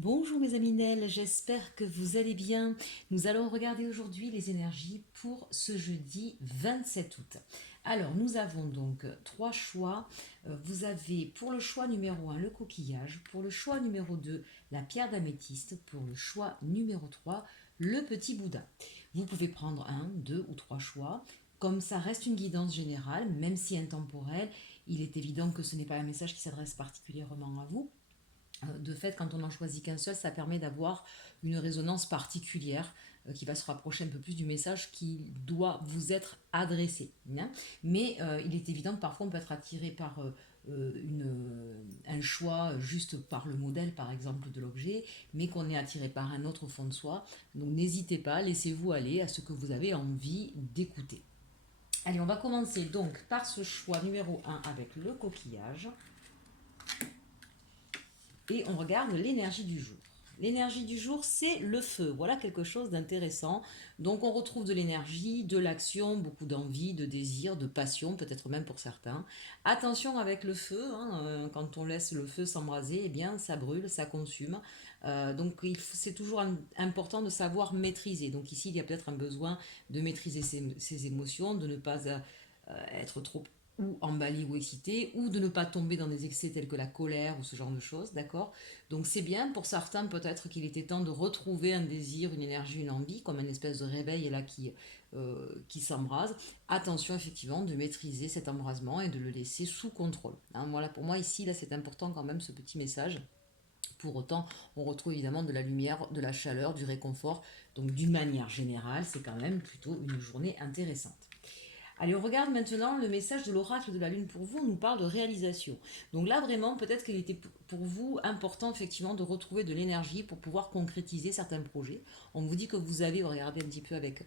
Bonjour mes amis Nel, j'espère que vous allez bien. Nous allons regarder aujourd'hui les énergies pour ce jeudi 27 août. Alors nous avons donc trois choix. Vous avez pour le choix numéro 1 le coquillage, pour le choix numéro 2 la pierre d'améthyste, pour le choix numéro 3 le petit Bouddha. Vous pouvez prendre un, deux ou trois choix. Comme ça reste une guidance générale, même si intemporelle, il est évident que ce n'est pas un message qui s'adresse particulièrement à vous. De fait, quand on n'en choisit qu'un seul, ça permet d'avoir une résonance particulière qui va se rapprocher un peu plus du message qui doit vous être adressé. Hein. Mais il est évident que parfois on peut être attiré par un choix juste par le modèle, par exemple, de l'objet, mais qu'on est attiré par un autre fond de soi. Donc n'hésitez pas, laissez-vous aller à ce que vous avez envie d'écouter. Allez, on va commencer donc par ce choix numéro 1 avec le coquillage. Et on regarde l'énergie du jour. L'énergie du jour, c'est le feu. Voilà quelque chose d'intéressant. Donc on retrouve de l'énergie, de l'action, beaucoup d'envie, de désir, de passion, peut-être même pour certains. Attention avec le feu, hein, quand on laisse le feu s'embraser, eh bien ça brûle, ça consume. Donc c'est toujours important de savoir maîtriser. Donc ici, il y a peut-être un besoin de maîtriser ses émotions, de ne pas être trop ou emballé ou excité, ou de ne pas tomber dans des excès tels que la colère ou ce genre de choses, d'accord. Donc c'est bien, pour certains peut-être qu'il était temps de retrouver un désir, une énergie, une envie, comme une espèce de réveil là qui s'embrase. Attention effectivement de maîtriser cet embrasement et de le laisser sous contrôle. Hein, voilà, pour moi ici, là c'est important quand même ce petit message. Pour autant, on retrouve évidemment de la lumière, de la chaleur, du réconfort. Donc d'une manière générale, c'est quand même plutôt une journée intéressante. Allez, on regarde maintenant le message de l'oracle de la Lune pour vous. On nous parle de réalisation. Donc là, vraiment, peut-être qu'il était pour vous important, effectivement, de retrouver de l'énergie pour pouvoir concrétiser certains projets. On vous dit que vous avez, regardez un petit peu avec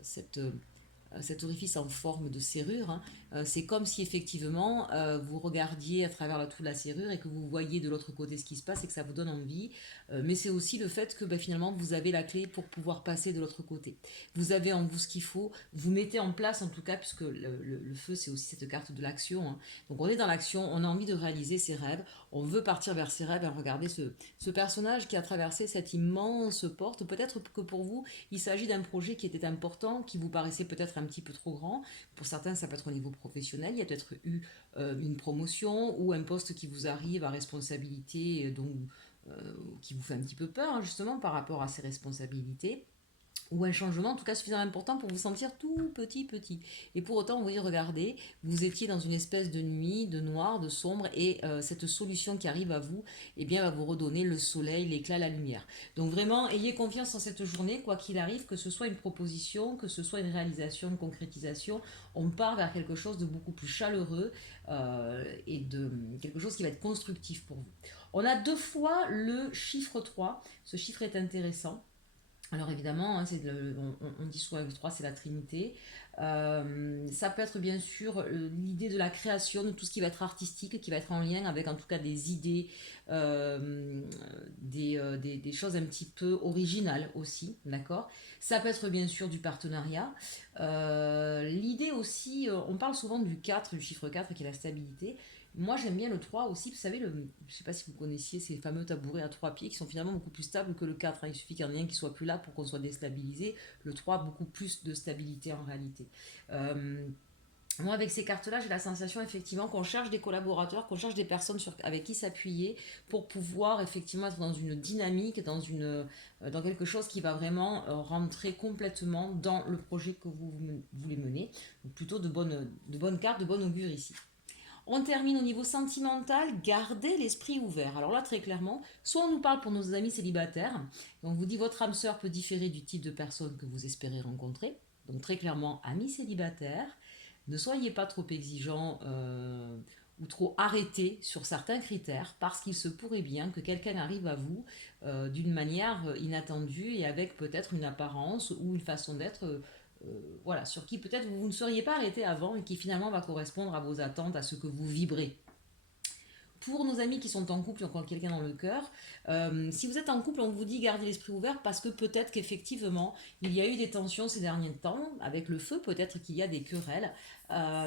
cet orifice en forme de serrure, hein. C'est comme si effectivement vous regardiez à travers toute la serrure et que vous voyez de l'autre côté ce qui se passe et que ça vous donne envie. Mais c'est aussi le fait que finalement vous avez la clé pour pouvoir passer de l'autre côté. Vous avez en vous ce qu'il faut, vous mettez en place en tout cas, puisque le feu c'est aussi cette carte de l'action. Hein. Donc on est dans l'action, on a envie de réaliser ses rêves, on veut partir vers ses rêves et regarder ce personnage qui a traversé cette immense porte. Peut-être que pour vous, il s'agit d'un projet qui était important, qui vous paraissait peut-être un petit peu trop grand. Pour certains, ça peut être au niveau professionnel. Il y a peut-être eu une promotion ou un poste qui vous arrive à responsabilité, donc, qui vous fait un petit peu peur, hein, justement, par rapport à ces responsabilités ou un changement en tout cas suffisamment important pour vous sentir tout petit. Et pour autant, vous voyez, regardez, vous étiez dans une espèce de nuit, de noir, de sombre, et cette solution qui arrive à vous, eh bien, va vous redonner le soleil, l'éclat, la lumière. Donc vraiment, ayez confiance en cette journée, quoi qu'il arrive, que ce soit une proposition, que ce soit une réalisation, une concrétisation, on part vers quelque chose de beaucoup plus chaleureux et de quelque chose qui va être constructif pour vous. On a deux fois le chiffre 3. Ce chiffre est intéressant. Alors évidemment, hein, on dit souvent avec 3, c'est la Trinité. Ça peut être bien sûr l'idée de la création, de tout ce qui va être artistique, qui va être en lien avec en tout cas des idées, des choses un petit peu originales aussi, d'accord. Ça peut être bien sûr du partenariat. L'idée aussi, on parle souvent du 4, du chiffre 4 qui est la stabilité. Moi, j'aime bien le 3 aussi. Vous savez, je ne sais pas si vous connaissiez ces fameux tabourets à 3 pieds qui sont finalement beaucoup plus stables que le 4. Hein. Il suffit qu'il y en ait un qui soit plus là pour qu'on soit déstabilisé. Le 3 a beaucoup plus de stabilité en réalité. Euh, Moi, avec ces cartes-là, j'ai la sensation effectivement qu'on cherche des collaborateurs, qu'on cherche des personnes avec qui s'appuyer pour pouvoir effectivement être dans une dynamique, dans quelque chose qui va vraiment rentrer complètement dans le projet que vous voulez mener. Donc plutôt de bonnes cartes, de bonne augure ici. On termine au niveau sentimental, gardez l'esprit ouvert. Alors là, très clairement, soit on nous parle pour nos amis célibataires, et on vous dit votre âme sœur peut différer du type de personne que vous espérez rencontrer. Donc très clairement, amis célibataires, ne soyez pas trop exigeants ou trop arrêtés sur certains critères, parce qu'il se pourrait bien que quelqu'un arrive à vous d'une manière inattendue et avec peut-être une apparence ou une façon d'être voilà, sur qui peut-être vous ne seriez pas arrêté avant et qui finalement va correspondre à vos attentes, à ce que vous vibrez. Pour nos amis qui sont en couple, encore quelqu'un dans le cœur, si vous êtes en couple, on vous dit gardez l'esprit ouvert parce que peut-être qu'effectivement, il y a eu des tensions ces derniers temps avec le feu, peut-être qu'il y a des querelles.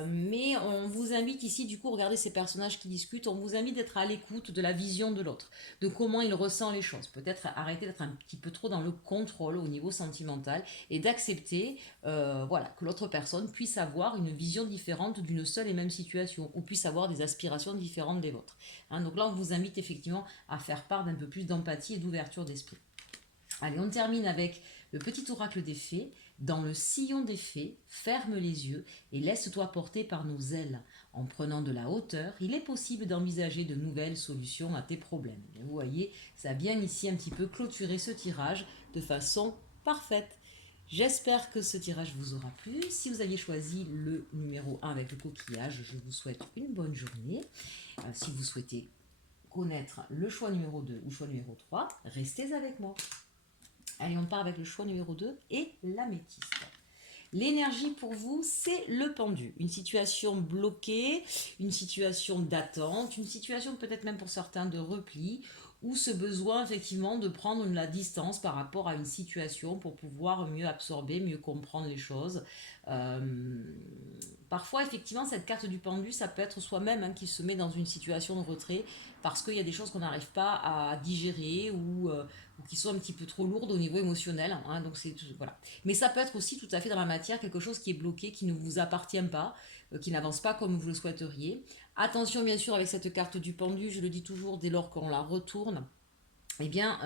Mais on vous invite ici, du coup, regardez ces personnages qui discutent, on vous invite d'être à l'écoute de la vision de l'autre, de comment il ressent les choses. Peut-être arrêter d'être un petit peu trop dans le contrôle au niveau sentimental et d'accepter voilà, que l'autre personne puisse avoir une vision différente d'une seule et même situation ou puisse avoir des aspirations différentes des vôtres. Hein, donc là, on vous invite effectivement à faire part d'un peu plus d'empathie et d'ouverture d'esprit. Allez, on termine avec le petit oracle des fées. Dans le sillon des fées, ferme les yeux et laisse-toi porter par nos ailes. En prenant de la hauteur, il est possible d'envisager de nouvelles solutions à tes problèmes. Et vous voyez, ça vient ici un petit peu clôturer ce tirage de façon parfaite. J'espère que ce tirage vous aura plu. Si vous aviez choisi le numéro 1 avec le coquillage, je vous souhaite une bonne journée. Si vous souhaitez connaître le choix numéro 2 ou choix numéro 3, restez avec moi. Allez, on part avec le choix numéro 2 et l'améthyste. L'énergie pour vous, c'est le pendu. Une situation bloquée, une situation d'attente, une situation peut-être même pour certains de repli, ou ce besoin effectivement de prendre la distance par rapport à une situation pour pouvoir mieux absorber, mieux comprendre les choses. Euh, Parfois, effectivement, cette carte du pendu, ça peut être soi-même qui se met dans une situation de retrait parce qu'il y a des choses qu'on n'arrive pas à digérer ou qui sont un petit peu trop lourdes au niveau émotionnel. Hein, donc c'est voilà. Mais ça peut être aussi tout à fait dans la matière quelque chose qui est bloqué, qui ne vous appartient pas, qui n'avance pas comme vous le souhaiteriez. Attention bien sûr avec cette carte du pendu, je le dis toujours, dès lors qu'on la retourne, eh bien,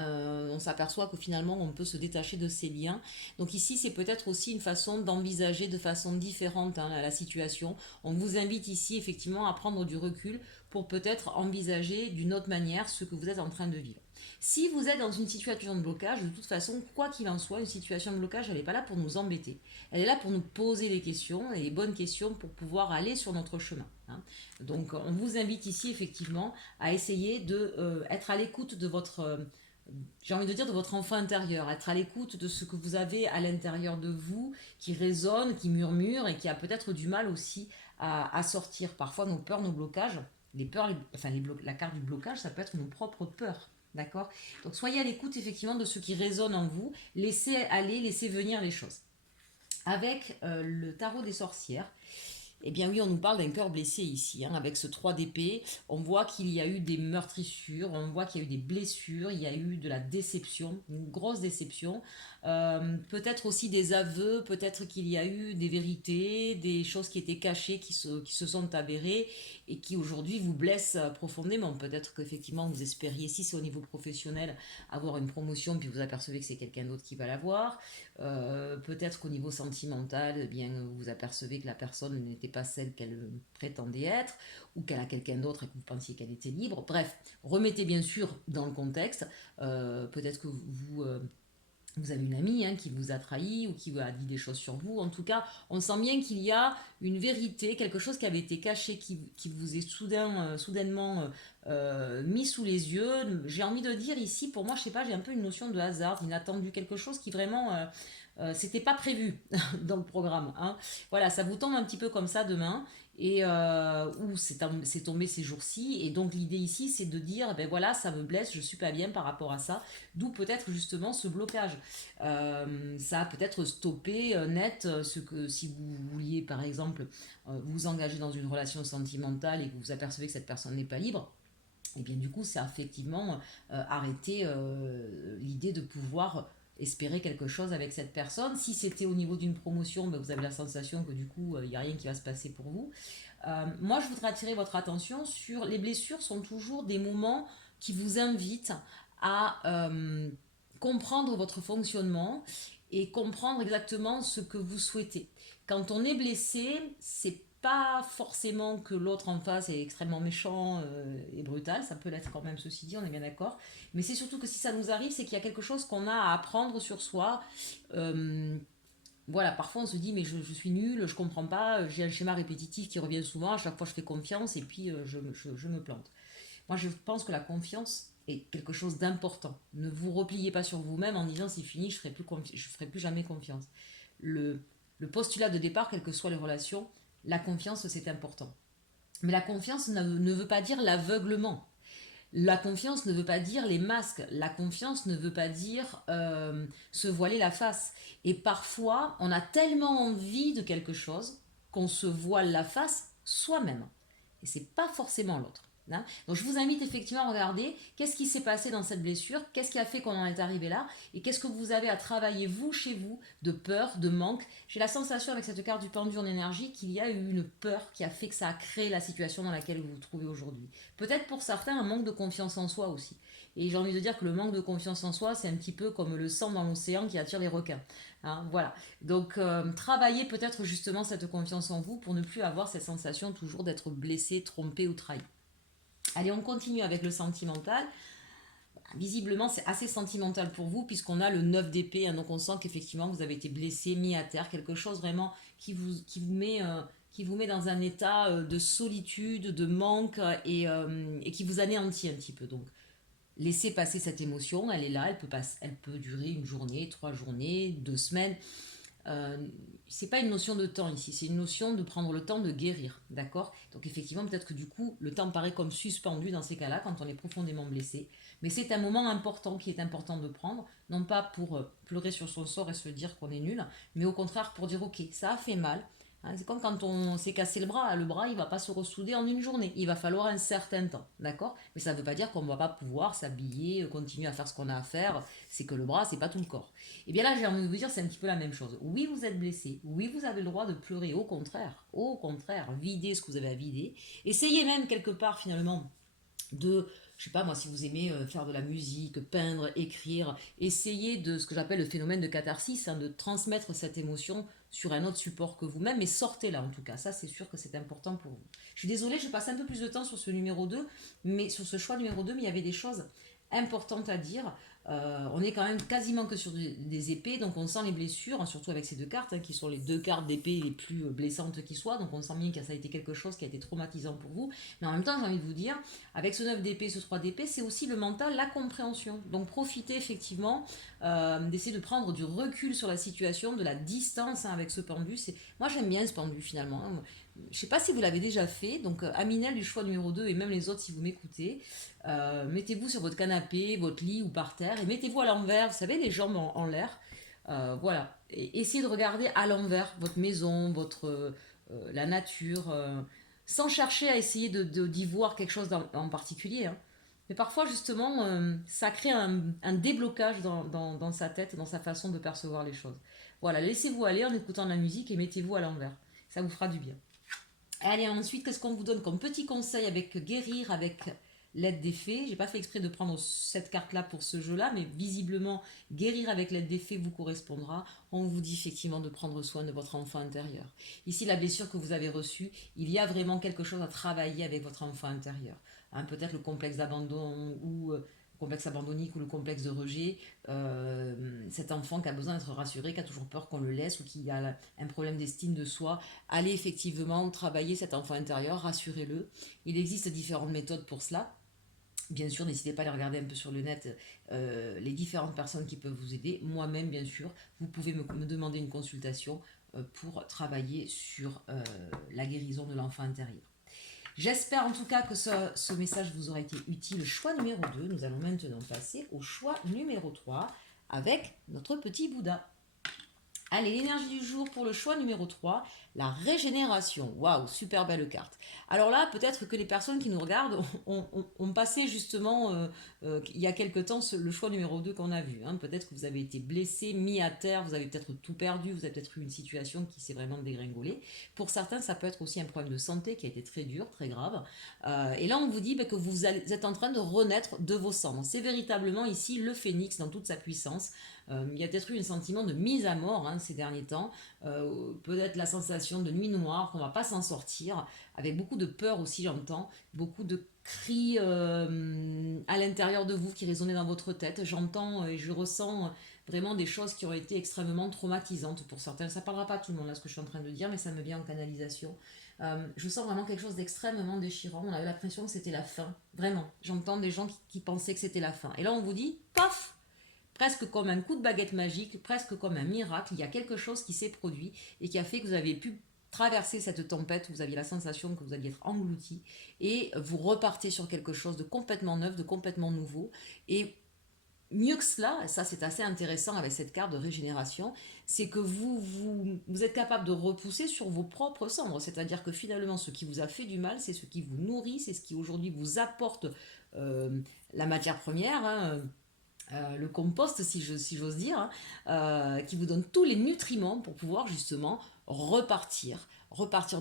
on s'aperçoit que finalement, on peut se détacher de ces liens. Donc ici, c'est peut-être aussi une façon d'envisager de façon différente la situation. On vous invite ici, effectivement, à prendre du recul pour peut-être envisager d'une autre manière ce que vous êtes en train de vivre. Si vous êtes dans une situation de blocage, de toute façon, quoi qu'il en soit, une situation de blocage, elle n'est pas là pour nous embêter. Elle est là pour nous poser des questions, et les bonnes questions pour pouvoir aller sur notre chemin. Hein. Donc, on vous invite ici, effectivement, à essayer de être à l'écoute de votre, j'ai envie de dire, de votre enfant intérieur, être à l'écoute de ce que vous avez à l'intérieur de vous, qui résonne, qui murmure et qui a peut-être du mal aussi à sortir. Parfois, nos peurs, nos blocages, les peurs, la carte du blocage, ça peut être nos propres peurs. D'accord. Donc, soyez à l'écoute, effectivement, de ce qui résonne en vous. Laissez aller, laissez venir les choses. Avec le tarot des sorcières, eh bien oui, on nous parle d'un cœur blessé ici, hein, avec ce 3 d'épée. On voit qu'il y a eu des meurtrissures, on voit qu'il y a eu des blessures, il y a eu de la déception, une grosse déception. Peut-être aussi des aveux, peut-être qu'il y a eu des vérités, des choses qui étaient cachées, qui se sont avérées et qui aujourd'hui vous blessent profondément. Peut-être qu'effectivement vous espériez, si c'est au niveau professionnel, avoir une promotion, puis vous apercevez que c'est quelqu'un d'autre qui va l'avoir. Peut-être qu'au niveau sentimental, eh bien, vous apercevez que la personne n'était pas celle qu'elle prétendait être, ou qu'elle a quelqu'un d'autre et que vous pensiez qu'elle était libre. Bref, remettez bien sûr dans le contexte. Peut-être que vous avez une amie qui vous a trahi ou qui vous a dit des choses sur vous. En tout cas, on sent bien qu'il y a une vérité, quelque chose qui avait été caché, qui vous est soudainement mis sous les yeux. J'ai envie de dire ici, pour moi, je sais pas, j'ai un peu une notion de hasard, d'inattendu, quelque chose qui vraiment c'était pas prévu dans le programme. Hein. Voilà, ça vous tombe un petit peu comme ça demain et ou c'est tombé ces jours-ci et donc l'idée ici c'est de dire ben voilà ça me blesse, je suis pas bien par rapport à ça, d'où peut-être justement ce blocage. Ça a peut-être stoppé net ce que si vous vouliez par exemple vous engager dans une relation sentimentale et que vous apercevez que cette personne n'est pas libre, et bien du coup ça a effectivement arrêté l'idée de pouvoir espérer quelque chose avec cette personne. Si c'était au niveau d'une promotion, ben vous avez la sensation que du coup il n'y a rien qui va se passer pour vous. Moi je voudrais attirer votre attention sur les blessures sont toujours des moments qui vous invitent à comprendre votre fonctionnement et comprendre exactement ce que vous souhaitez. Quand on est blessé, c'est pas forcément que l'autre en face est extrêmement méchant et brutal, ça peut l'être quand même, ceci dit, on est bien d'accord, mais c'est surtout que si ça nous arrive, c'est qu'il y a quelque chose qu'on a à apprendre sur soi. Euh, voilà, parfois on se dit, mais je suis nul, je comprends pas, j'ai un schéma répétitif qui revient souvent, à chaque fois je fais confiance et puis je me plante. Moi je pense que la confiance est quelque chose d'important. Ne vous repliez pas sur vous-même en disant c'est fini, je ferai plus jamais confiance. Le, le postulat de départ, quelles que soient les relations, la confiance, c'est important. Mais la confiance ne veut pas dire l'aveuglement. La confiance ne veut pas dire les masques. La confiance ne veut pas dire se voiler la face. Et parfois, on a tellement envie de quelque chose qu'on se voile la face soi-même. Et c'est pas forcément l'autre. Hein. Donc je vous invite effectivement à regarder qu'est-ce qui s'est passé dans cette blessure, qu'est-ce qui a fait qu'on en est arrivé là, et qu'est-ce que vous avez à travailler vous, chez vous, de peur, de manque. J'ai la sensation avec cette carte du pendu en énergie qu'il y a eu une peur qui a fait que ça a créé la situation dans laquelle vous vous trouvez aujourd'hui. Peut-être pour certains un manque de confiance en soi aussi. Et j'ai envie de dire que le manque de confiance en soi, c'est un petit peu comme le sang dans l'océan qui attire les requins. Hein, voilà. Donc, travaillez peut-être justement cette confiance en vous pour ne plus avoir cette sensation toujours d'être blessé, trompé ou trahi. Allez, on continue avec le sentimental. Visiblement, c'est assez sentimental pour vous puisqu'on a le 9 d'épée. Hein, donc, on sent qu'effectivement, vous avez été blessé, mis à terre. Quelque chose vraiment qui vous met dans un état de solitude, de manque et qui vous anéantit un petit peu. Donc, laissez passer cette émotion. Elle est là, elle peut durer une journée, 3 journées, 2 semaines. C'est pas une notion de temps ici, c'est une notion de prendre le temps de guérir, d'accord? Donc effectivement, peut-être que du coup, le temps paraît comme suspendu dans ces cas-là, quand on est profondément blessé. Mais c'est un moment important qui est important de prendre, non pas pour pleurer sur son sort et se dire qu'on est nul, mais au contraire pour dire, ok, ça a fait mal. Hein, c'est comme quand on s'est cassé le bras il va pas se ressouder en une journée, il va falloir un certain temps, d'accord? Mais ça ne veut pas dire qu'on ne va pas pouvoir s'habiller, continuer à faire ce qu'on a à faire, c'est que le bras, c'est pas tout le corps. Et bien là, j'ai envie de vous dire, c'est un petit peu la même chose. Oui, vous êtes blessé. Oui, vous avez le droit de pleurer. Au contraire, videz ce que vous avez à vider. Essayez même quelque part finalement de, je sais pas moi, si vous aimez faire de la musique, peindre, écrire, essayez de ce que j'appelle le phénomène de catharsis, hein, de transmettre cette émotion sur un autre support que vous-même, mais sortez-la en tout cas. Ça, c'est sûr que c'est important pour vous. Je suis désolée, je passe un peu plus de temps sur ce numéro 2, mais sur ce choix numéro 2, mais il y avait des choses importantes à dire. On est quand même quasiment que sur des épées, donc on sent les blessures, hein, surtout avec ces deux cartes, hein, qui sont les deux cartes d'épée les plus blessantes qui soient, donc on sent bien que ça a été quelque chose qui a été traumatisant pour vous, mais en même temps j'ai envie de vous dire, avec ce 9 d'épée, ce 3 d'épée, c'est aussi le mental, la compréhension, donc profitez effectivement d'essayer de prendre du recul sur la situation, de la distance hein, avec ce pendu, moi j'aime bien ce pendu finalement, hein. Je ne sais pas si vous l'avez déjà fait, donc Aminel du choix numéro 2 et même les autres si vous m'écoutez, mettez-vous sur votre canapé, votre lit ou par terre et mettez-vous à l'envers, vous savez, les jambes en l'air. Voilà. Et essayez de regarder à l'envers votre maison, la nature, sans chercher à essayer d'y voir quelque chose en particulier. Hein. Mais parfois, justement, ça crée un déblocage dans sa tête, dans sa façon de percevoir les choses. Voilà, laissez-vous aller en écoutant de la musique et mettez-vous à l'envers. Ça vous fera du bien. Allez, ensuite, qu'est-ce qu'on vous donne comme petit conseil avec guérir, avec l'aide des fées? J'ai pas fait exprès de prendre cette carte-là pour ce jeu-là, mais visiblement, guérir avec l'aide des fées vous correspondra. On vous dit effectivement de prendre soin de votre enfant intérieur. Ici, la blessure que vous avez reçue, il y a vraiment quelque chose à travailler avec votre enfant intérieur. Hein, peut-être le complexe d'abandon ou le complexe abandonnique ou le complexe de rejet, cet enfant qui a besoin d'être rassuré, qui a toujours peur qu'on le laisse ou qui a un problème d'estime de soi, allez effectivement travailler cet enfant intérieur, rassurez-le. Il existe différentes méthodes pour cela. Bien sûr, n'hésitez pas à aller regarder un peu sur le net les différentes personnes qui peuvent vous aider. Moi-même, bien sûr, vous pouvez me demander une consultation pour travailler sur la guérison de l'enfant intérieur. J'espère en tout cas que ce message vous aura été utile. Choix numéro 2, nous allons maintenant passer au choix numéro 3 avec notre petit Bouddha. Allez, l'énergie du jour pour le choix numéro 3, la régénération. Waouh, super belle carte. Alors là, peut-être que les personnes qui nous regardent ont passé justement, il y a quelque temps, le choix numéro 2 qu'on a vu. Hein. Peut-être que vous avez été blessé, mis à terre, vous avez peut-être tout perdu, vous avez peut-être eu une situation qui s'est vraiment dégringolée. Pour certains, ça peut être aussi un problème de santé qui a été très dur, très grave. Et là, on vous dit que vous êtes en train de renaître de vos cendres. C'est véritablement ici le phénix dans toute sa puissance. Il y a peut-être eu un sentiment de mise à mort hein, ces derniers temps, peut-être la sensation de nuit noire, qu'on ne va pas s'en sortir, avec beaucoup de peur aussi j'entends, beaucoup de cris à l'intérieur de vous qui résonnaient dans votre tête, j'entends et je ressens vraiment des choses qui ont été extrêmement traumatisantes pour certains, ça ne parlera pas à tout le monde là ce que je suis en train de dire, mais ça me vient en canalisation. Je sens vraiment quelque chose d'extrêmement déchirant, on avait l'impression que c'était la fin, vraiment, j'entends des gens qui pensaient que c'était la fin, et là on vous dit, paf, presque comme un coup de baguette magique, presque comme un miracle, il y a quelque chose qui s'est produit et qui a fait que vous avez pu traverser cette tempête, vous aviez la sensation que vous alliez être englouti et vous repartez sur quelque chose de complètement neuf, de complètement nouveau et mieux que cela, et ça c'est assez intéressant avec cette carte de régénération, c'est que vous êtes capable de repousser sur vos propres cendres. C'est-à-dire que finalement, ce qui vous a fait du mal, c'est ce qui vous nourrit, c'est ce qui aujourd'hui vous apporte euh, la matière première, hein, le compost, si j'ose dire, hein, qui vous donne tous les nutriments pour pouvoir justement repartir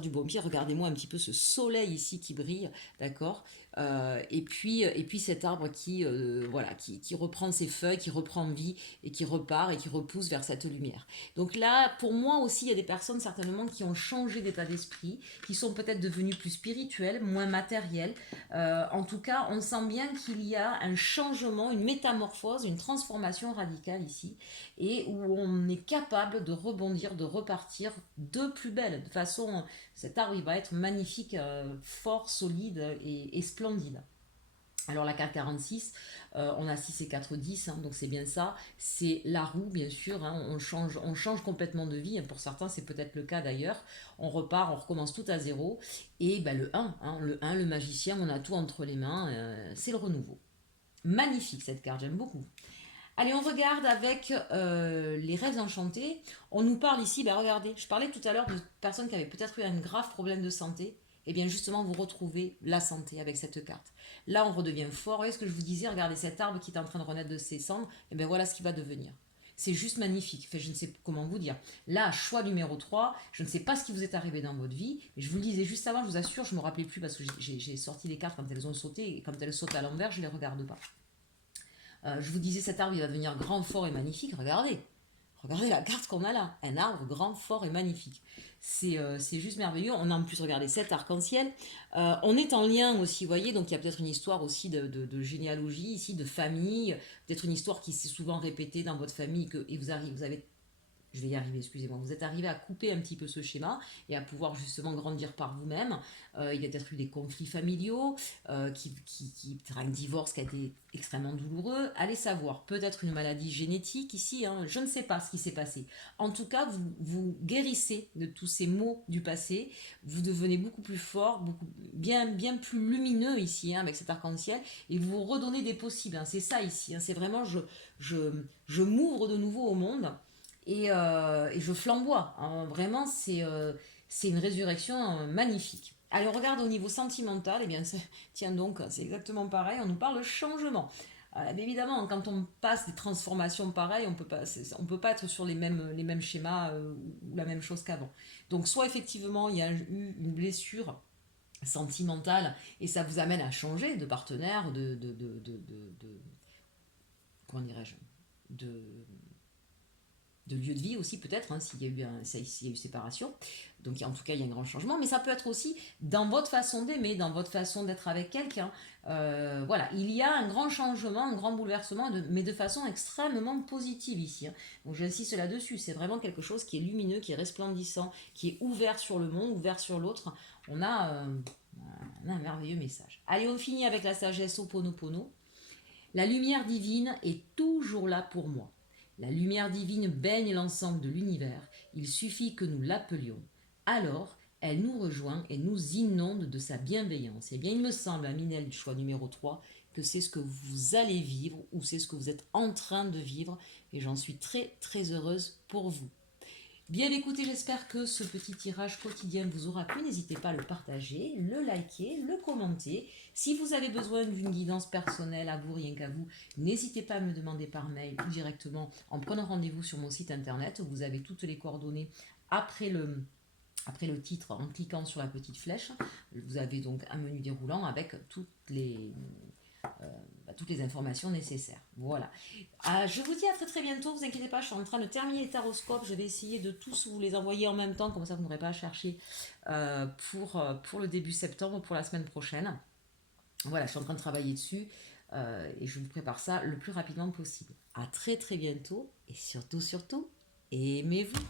du bon pied. Regardez-moi un petit peu ce soleil ici qui brille, d'accord. Et puis cet arbre voilà, qui reprend ses feuilles, qui reprend vie et qui repart et qui repousse vers cette lumière. Donc là, pour moi aussi, il y a des personnes certainement qui ont changé d'état d'esprit, qui sont peut-être devenues plus spirituelles, moins matérielles. En tout cas, on sent bien qu'il y a un changement, une métamorphose, une transformation radicale ici, et où on est capable de rebondir, de repartir de plus belle. De façon, cet arbre, il va être magnifique, fort, solide et splendide. Alors la carte 46, on a 6 et 4, 10, hein, donc c'est bien ça. C'est la roue, bien sûr, hein, on change complètement de vie. Pour certains, c'est peut-être le cas d'ailleurs. On repart, on recommence tout à zéro. Et ben, le 1, hein, le 1, le magicien, on a tout entre les mains, c'est le renouveau. Magnifique cette carte, j'aime beaucoup. Allez, on regarde avec les rêves enchantés. On nous parle ici, ben regardez, je parlais tout à l'heure de personnes qui avaient peut-être eu un grave problème de santé. Et bien justement, vous retrouvez la santé avec cette carte. Là, on redevient fort. Vous voyez ce que je vous disais, regardez cet arbre qui est en train de renaître de ses cendres. Et bien voilà ce qu'il va devenir. C'est juste magnifique. Enfin, je ne sais comment vous dire. Là, choix numéro 3. Je ne sais pas ce qui vous est arrivé dans votre vie. Et je vous le disais juste avant, je vous assure, je ne me rappelais plus parce que j'ai sorti les cartes quand elles ont sauté. Et quand elles sautent à l'envers, je ne les regarde pas. Je vous disais, cet arbre, il va devenir grand, fort et magnifique. Regardez. Regardez la carte qu'on a là. Un arbre grand, fort et magnifique. C'est juste merveilleux. On a en plus regardé cet arc-en-ciel. On est en lien aussi, vous voyez, donc il y a peut-être une histoire aussi de généalogie ici, de famille, peut-être une histoire qui s'est souvent répétée dans votre famille et vous avez, je vais y arriver, excusez-moi, vous êtes arrivé à couper un petit peu ce schéma et à pouvoir justement grandir par vous-même. Il y a peut-être eu des conflits familiaux, peut-être un divorce qui a été extrêmement douloureux. Allez savoir, peut-être une maladie génétique ici, hein, je ne sais pas ce qui s'est passé. En tout cas, vous guérissez de tous ces maux du passé, vous devenez beaucoup plus fort, bien plus lumineux ici, hein, avec cet arc-en-ciel, et vous vous redonnez des possibles, hein. C'est ça ici, hein, c'est vraiment je m'ouvre de nouveau au monde et je flamboie, hein. Vraiment, c'est une résurrection magnifique. Allez, on regarde au niveau sentimental. Eh bien, tiens donc, c'est exactement pareil. On nous parle de changement. Mais évidemment, quand on passe des transformations pareilles, on peut pas être sur les mêmes schémas ou la même chose qu'avant. Donc, soit effectivement, il y a eu une blessure sentimentale et ça vous amène à changer de partenaire, comment dirais-je, de, de lieu de vie aussi peut-être, hein, s'il y a eu séparation. Donc en tout cas, il y a un grand changement. Mais ça peut être aussi dans votre façon d'aimer, dans votre façon d'être avec quelqu'un. Voilà, il y a un grand changement, un grand bouleversement, mais de façon extrêmement positive ici, hein. Donc j'insiste là-dessus, c'est vraiment quelque chose qui est lumineux, qui est resplendissant, qui est ouvert sur le monde, ouvert sur l'autre. On a un merveilleux message. Allez, on finit avec la sagesse Ho'oponopono. La lumière divine est toujours là pour moi. La lumière divine baigne l'ensemble de l'univers. Il suffit que nous l'appelions. Alors, elle nous rejoint et nous inonde de sa bienveillance. Eh bien, il me semble, Aminel, du choix numéro 3, que c'est ce que vous allez vivre ou c'est ce que vous êtes en train de vivre. Et j'en suis très, très heureuse pour vous. Bien écoutez, j'espère que ce petit tirage quotidien vous aura plu. N'hésitez pas à le partager, le liker, le commenter. Si vous avez besoin d'une guidance personnelle à vous, rien qu'à vous, n'hésitez pas à me demander par mail ou directement en prenant rendez-vous sur mon site internet. Vous avez toutes les coordonnées après le titre en cliquant sur la petite flèche. Vous avez donc un menu déroulant avec toutes les informations nécessaires. Voilà. Je vous dis à très très bientôt. Vous inquiétez pas, je suis en train de terminer les taroscopes. Je vais essayer de tous vous les envoyer en même temps, comme ça vous n'aurez pas à chercher pour le début septembre, pour la semaine prochaine. Voilà, je suis en train de travailler dessus et je vous prépare ça le plus rapidement possible. À très très bientôt et surtout, surtout, aimez-vous.